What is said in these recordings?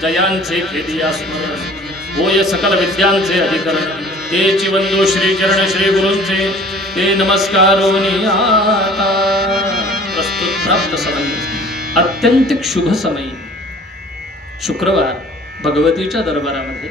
जयांचे खेदिया स्मरण होय सकल विद्यांचे अधिकरण ते वंदो श्री चरण श्री गुरूंचे ते नमस्कारो नियाता. प्रस्तुत प्राप्त समय अत्यंतिक शुभ समय शुक्रवार भगवतीच्या दरबारामध्ये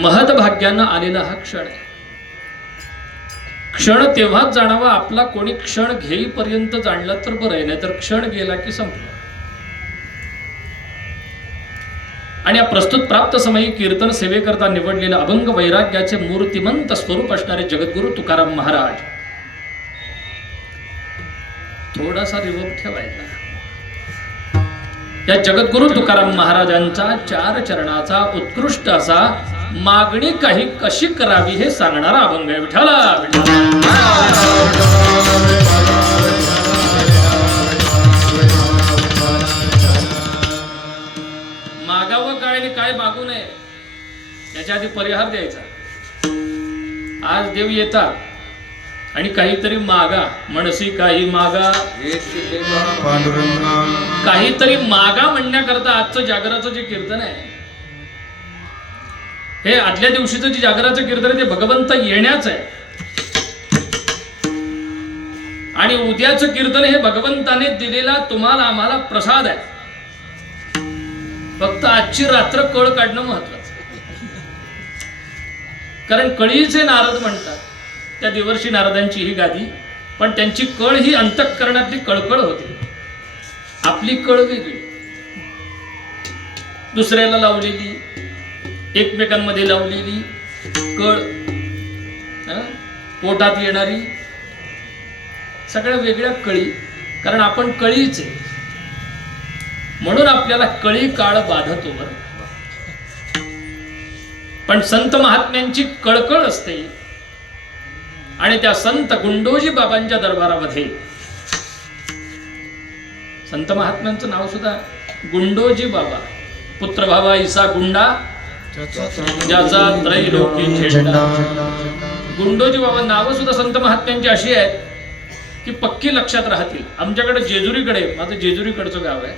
महत भाग्यानं आलेला हा क्षण आहे. क्षण तेव्हाच जाणावा आपला, कोणी क्षण घेईपर्यंत जाणला तर बरं आहे, नाहीतर क्षण गेला की संपला. आणि या प्रस्तुत प्राप्त समयी कीर्तन सेवेकरता निवडलेल्या अभंग वैराग्याचे मूर्तिमंत स्वरूप असणारे जगद्गुरु तुकाराम महाराज. थोडासा रिवर्ब ठेवायचा. या जगद्गुरु तुकाराम महाराजांचा 4 चरणाचा उत्कृष्ट असा मागणी काही कशी करावी हे सांगणारा अभंग आहे. विठ्ठला मागावं काय आणि काय मागू नये याच्या आधी परिहार द्यायचा. आज देव येतात आणि काहीतरी मागा, म्हणसी काही मागा, काहीतरी मागा म्हणण्याकरता आजचं जागराचं जे कीर्तन आहे, हे आदल्या दिवशीचं जे जागराचं कीर्तन आहे ते भगवंत येण्याचं आहे. आणि उद्याचं कीर्तन हे भगवंताने दिलेला तुम्हाला आम्हाला प्रसाद आहे. फक्त आजची रात्र कळ काढणं महत्वाचं. कारण कळीचे नारद म्हणतात, त्या देवर्षी नारदांची ही गादी, पण त्यांची कळ ही अंतःकरणातली कळकळ होती. आपली कळ वेगळी, दुसऱ्याला लावलेली, एकमेकांमध्ये लावलेली कळ, पोटात येणारी, सगळ्या वेगळ्या कळी. कारण आपण कळीच आहे, म्हणून आपल्याला कळी काळ बाधतो बरं. पण संत महात्म्यांची कळकळ असते. आणि त्या संत गुंडोजी बाबांच्या दरबारामध्ये, संत महात्म्यांचं नाव सुद्धा गुंडोजी बाबा, पुत्र भावा ईसा गुंडा ज्याचा त्रैलोकी झेंडा. गुंडोजी बाबा नावं सुद्धा संत महात्म्यांची अशी आहेत की पक्की लक्षात राहतील. आमच्याकडे जेजुरीकडे, माझं जेजुरीकडचं गाव आहे,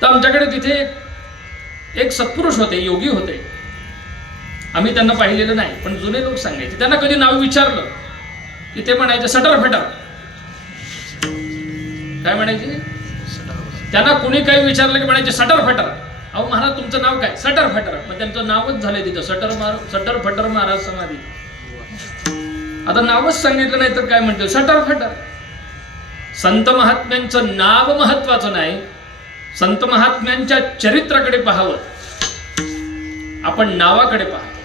तर आमच्याकडे तिथे एक सत्पुरुष होते, योगी होते. आम्ही त्यांना पाहिलेलं नाही, पण जुने लोक सांगायचे. त्यांना कधी नाव विचारलं की ते म्हणायचे सटर फटर. काय म्हणायचे? त्यांना कुणी काही विचारलं की म्हणायचे सटर फटर. अहो महाराज तुमचं नाव काय? सटर फटर. मग त्यांचं नावच झालंय तिथं सटर फटर महाराज समाधी. आता नावच सांगितलं नाही तर काय म्हणते सटर फटर. संत महात्म्यांचं नाव महत्वाचं नाही, संत महात्म्यांच्या चरित्राकडे पाहावं. आपण नावाकडे पाहतो.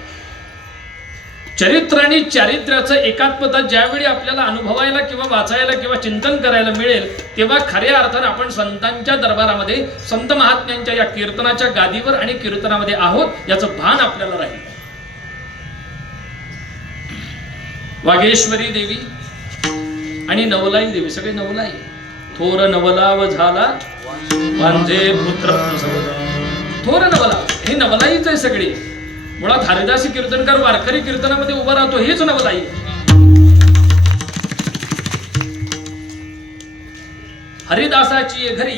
चरित्र आणि चारित्र्याचं एकात्मता ज्यावेळी आपल्याला अनुभवायला किंवा वाचायला किंवा चिंतन करायला मिळेल, तेव्हा खऱ्या अर्थानं आपण संतांच्या दरबारामध्ये, संत महात्म्यांच्या या कीर्तनाच्या गादीवर आणि कीर्तनामध्ये आहोत याचं भान आपल्याला राहील. वागेश्वरी देवी आणि नवलाई देवी, सगळे नवलाई. थोर नवलाव झाला वांझे पुत्र थोर नवला, हे नवलाईच आहे सगळी. मुळात हरिदासी कीर्तनकार वारकरी कीर्तनामध्ये उभा राहतो, हेच नवलाई. हरिदासाची घरी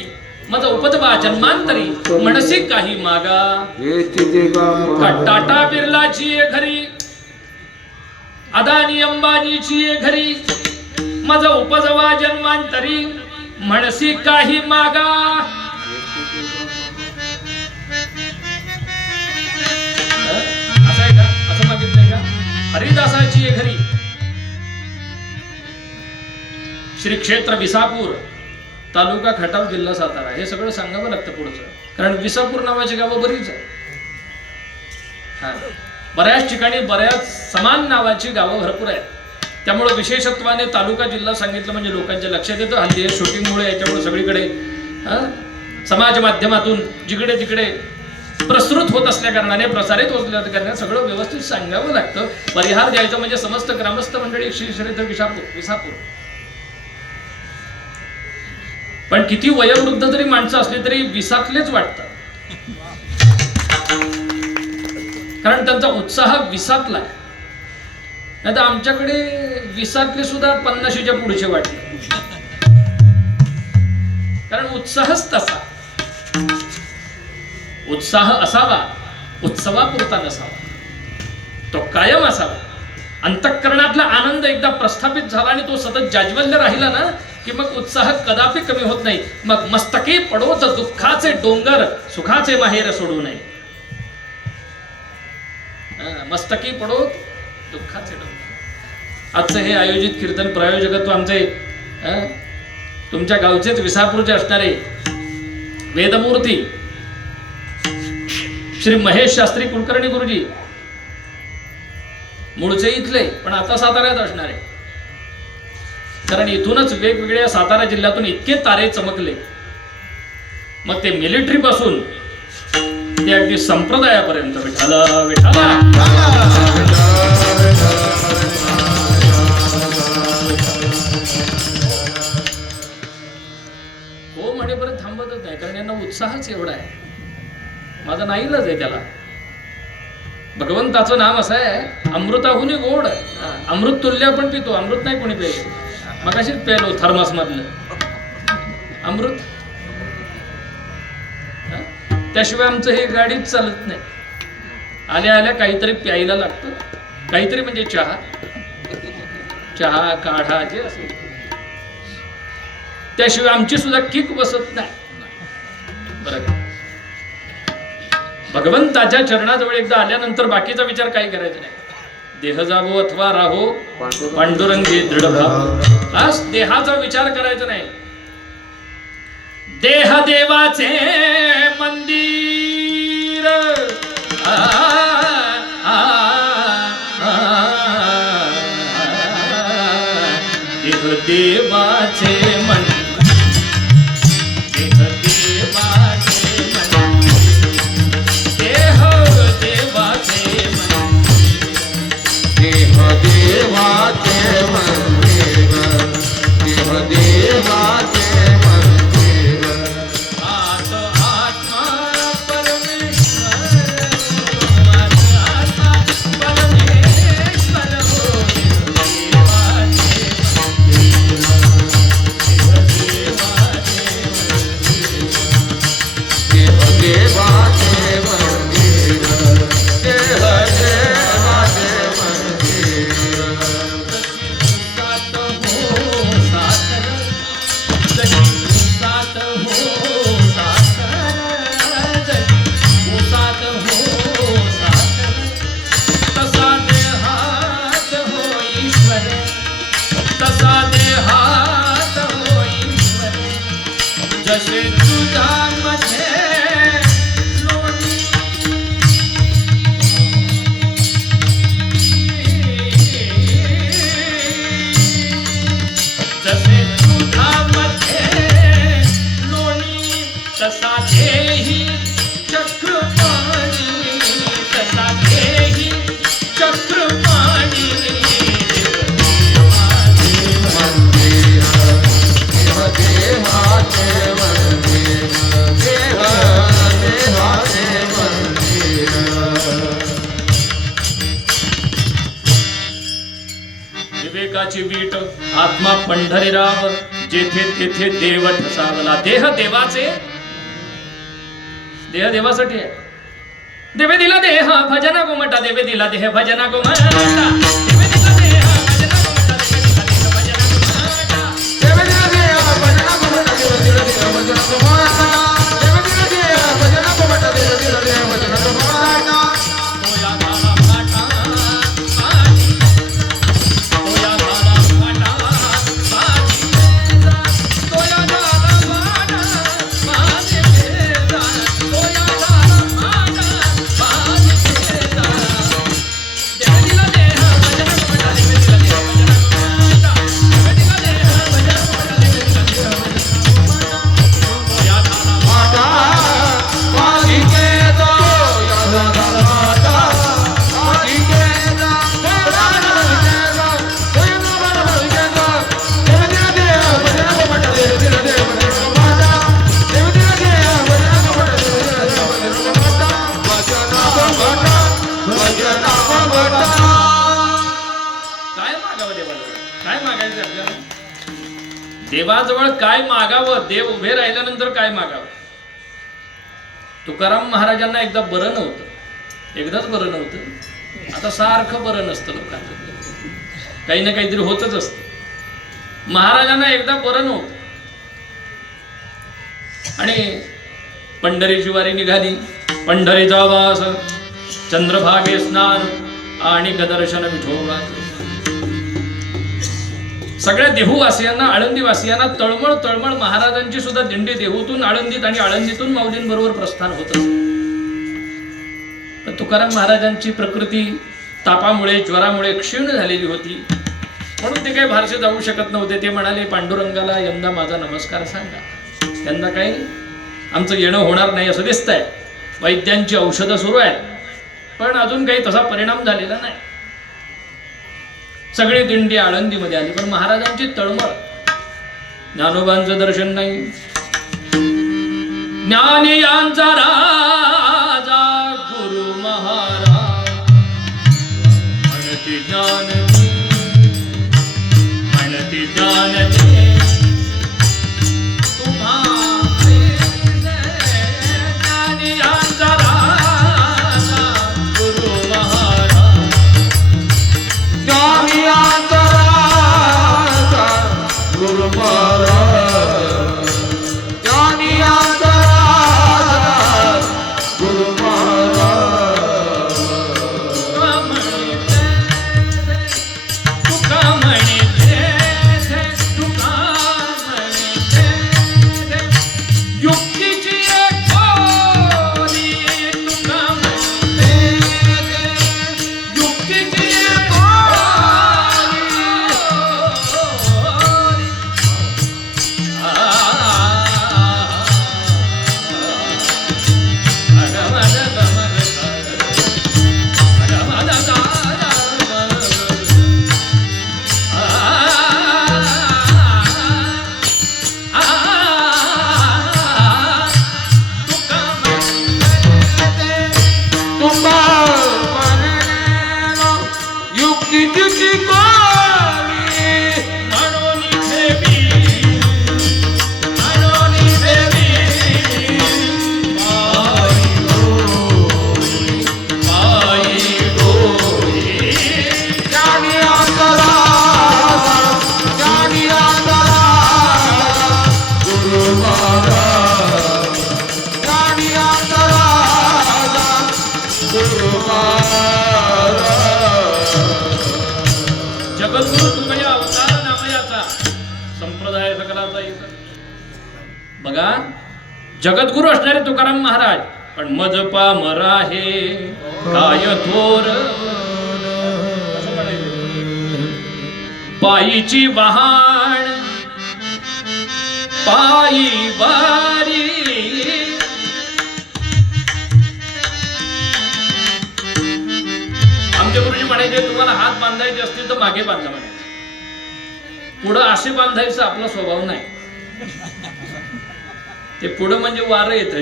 मज उपजवा जन्मांतरी, मनसी काही मागा. टाटा बिर्लाची घरी, अदानी अंबानीची घरी, मज उपजवा जन्मांतरी, मनसी काही मागा. असं आहे का? असं मागितलंय का? हरिदासाची घरी, श्री क्षेत्र विसापूर, तालुका खटाव, जिल्हा सातारा. हे सगळं सांगावं लागतं पुढचं, कारण विसापूर नावाची गावं बरीच आहे. बऱ्याच ठिकाणी बऱ्याच समान नावाची गावं भरपूर आहेत. त्यामुळे विशेषत्वाने तालुका जिल्हा सांगितलं म्हणजे लोकांच्या लक्षात येतं. हल्ली शूटिंगमुळे याच्यामुळे सगळीकडे समाज माध्यमातून जिकडे तिकडे प्रसृत होत असल्या कारणाने, प्रसारित होत असल्या कारणाने सगळं व्यवस्थित सांगावं लागतं. परिहार द्यायचं म्हणजे समस्त ग्रामस्थ मंडळी श्री क्षेत्र विसापूर. पण किती वयोवृद्ध जरी माणसं असली तरी विसातलेच वाटतात, कारण त्यांचा उत्साह विसातला आहे. नाही तर आमच्याकडे विसातले सुद्धा 50च्या पुढचे वाटले, कारण उत्साहच तसा. उत्साह असावा, उत्सवापुरता नसावा, तो कायम असावा. अंतःकरणातला आनंद एकदा प्रस्थापित झाला आणि तो सतत जाज्वल्य राहिला ना की मग उत्साह कदापि कमी होत नाही. मग मस्तकी पडोत दुःखाचे डोंगर, सुखाचे माहेर सोडू नये. मस्तकी पडोत दुःखाचे डोंगर. आजचं हे आयोजित कीर्तन प्रायोजकत्व आमचे तुमच्या गावचेच विसापूरचे असणारे वेदमूर्ती श्री महेश शास्त्री कुलकर्णी गुरुजी, मूळचे इथले पण आता साताऱ्यात असणारे. कारण इथूनच वेगवेगळ्या सातारा जिल्ह्यातून इतके तारे चमकले. मग ते मिलिटरी पासून ते अगदी संप्रदायापर्यंत विठाला विठाला हो म्हणेपर्यंत थांबतच नाही, कारण यांना उत्साहच एवढा आहे. माझा नाईलाज आहे त्याला. भगवंताचं नाम असं आहे, अमृताहून गोड. अमृत तुल्य पण पितो, अमृत नाही कोणी प्यायचं. मग अशीच प्यायलो थर्मास मधलं अमृत. त्याशिवाय आमचं हे गाडीच चालत नाही. आल्या आल्या काहीतरी प्यायला लागतं, काहीतरी म्हणजे चहा काढा जे असेल, त्याशिवाय आमची सुद्धा किक बसत नाही. बरं, भगवंताच्या चरणाजवळ एकदा आल्यानंतर बाकीचा विचार काही करायचा नाही. देह जावो अथवा राहो पांडुरंगी दृढ भाव. आज देहाचा विचार करायचा नाही. देह देवाचे मंदिर, देह देवाचे मंदिर, वीट आत्मा पंढरीराव, जेथे तेथे देव ठसावला. देह देवाचे, देह देवासाठी आहे. देवे दिला देह भजना गोमटा, देवे दिला देह भजना गोमटा, देवे दिला देह भजना गोमटा, देवे दिला देह भजना गोमटा, देवे दिला देह भजना गोमटा, देवे दिला देह भजना गोमटा, देवे दिला देह भजना गोमटा. देह देवाजवळ? काय मागायचं आपल्याला? देवाजवळ काय मागावं? देव उभे राहिल्यानंतर काय मागावं? तुकाराम महाराजांना एकदा बरं नव्हतं, एकदाच बरं नव्हतं, आता सारखं बरं नसतं लोकांचं, काही ना काहीतरी होतच असतं. महाराजांना एकदा बरं नव्हतं आणि पंढरीची वारी निघाली. पंढरीचा वास, चंद्रभागे स्नान आणि दर्शन विठोबाचे. सगळ्या देहूवासियांना, आळंदीवासियांना तळमळ तळमळ. महाराजांची सुद्धा दिंडी देहूतून आळंदीत आणि आळंदीतून माऊलींबरोबर प्रस्थान होत असते. पण तुकाराम महाराजांची प्रकृती तापामुळे, ज्वरामुळे क्षीण झालेली होती, म्हणून ते काही फारसे जाऊ शकत नव्हते. ते म्हणाले, पांडुरंगाला यंदा माझा नमस्कार सांगा, यंदा काही आमचं येणं होणार नाही असं दिसतंय. वैद्यांची औषधं सुरू आहेत, पण अजून काही तसा परिणाम झालेला नाही. सगळी दिंडी आळंदीमध्ये आली, पण महाराजांची तळमळ. ज्ञानोबांचं दर्शन नाही. ज्ञानियांचा राजा गुरु महाराज, म्हणती ज्ञान म्हणती ज्ञान जगद्गुरु तुमच्या अवतार नामयाचा संप्रदाय सकलाचा येतो. बघा, जगद्गुरु असणारे तुकाराम महाराज, पण मजपा मरा हे काय थोर. पायीची वाहन पायी वारी, आमचे गुरुजी म्हणायचे, तुम्हाला हात बांधायचे असतील तर मागे बांधा म्हणायचे, पुढं असे बांधायचं आपला स्वभाव नाही. ते पुढं म्हणजे वारं येत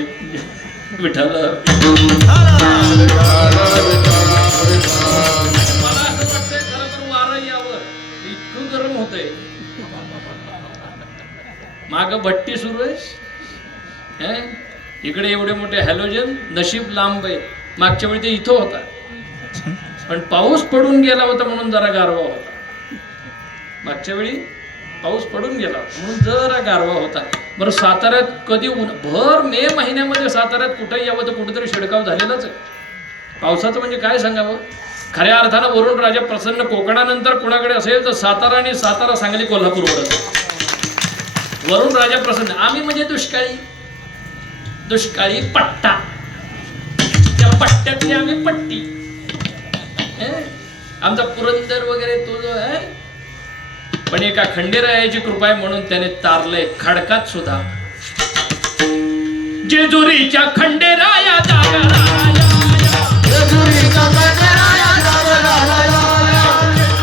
विठ्ठल. मला असं वाटतंय खरं तर वारं यावं, इतकं गरम होतंय. माग भट्टी सुरू आहे, इकडे एवढे मोठे हॅलोजन, नशीब लांब आहे. मागच्या वेळी ते इथं होता, पण पाऊस पडून गेला होता म्हणून जरा गारवा होता. मागच्या वेळी पाऊस पडून गेला म्हणून जरा गारवा होता. बरं, साताऱ्यात कधी भर मे महिन्यामध्ये साताऱ्यात कुठेही यावं तर कुठेतरी शिडकाव झालेलाच आहे पावसाचं. म्हणजे काय सांगावं, खऱ्या अर्थानं वरुण राजा प्रसन्न कोकणानंतर कुणाकडे असेल तर सातारा, आणि सातारा, सांगली, कोल्हापूरवरच वरुण राजा प्रसन्न. आम्ही म्हणजे दुष्काळी, दुष्काळी पट्टा, त्या पट्ट्यातली आम्ही पट्टी. आमचा पुरंदर वगैरे तो जो आहे, पण एका खंडेरायाची कृपा आहे म्हणून त्याने तारलंय खडकात सुद्धा. जेजुरीच्या खंडेराया जागराया, जेजुरीच्या खंडेराया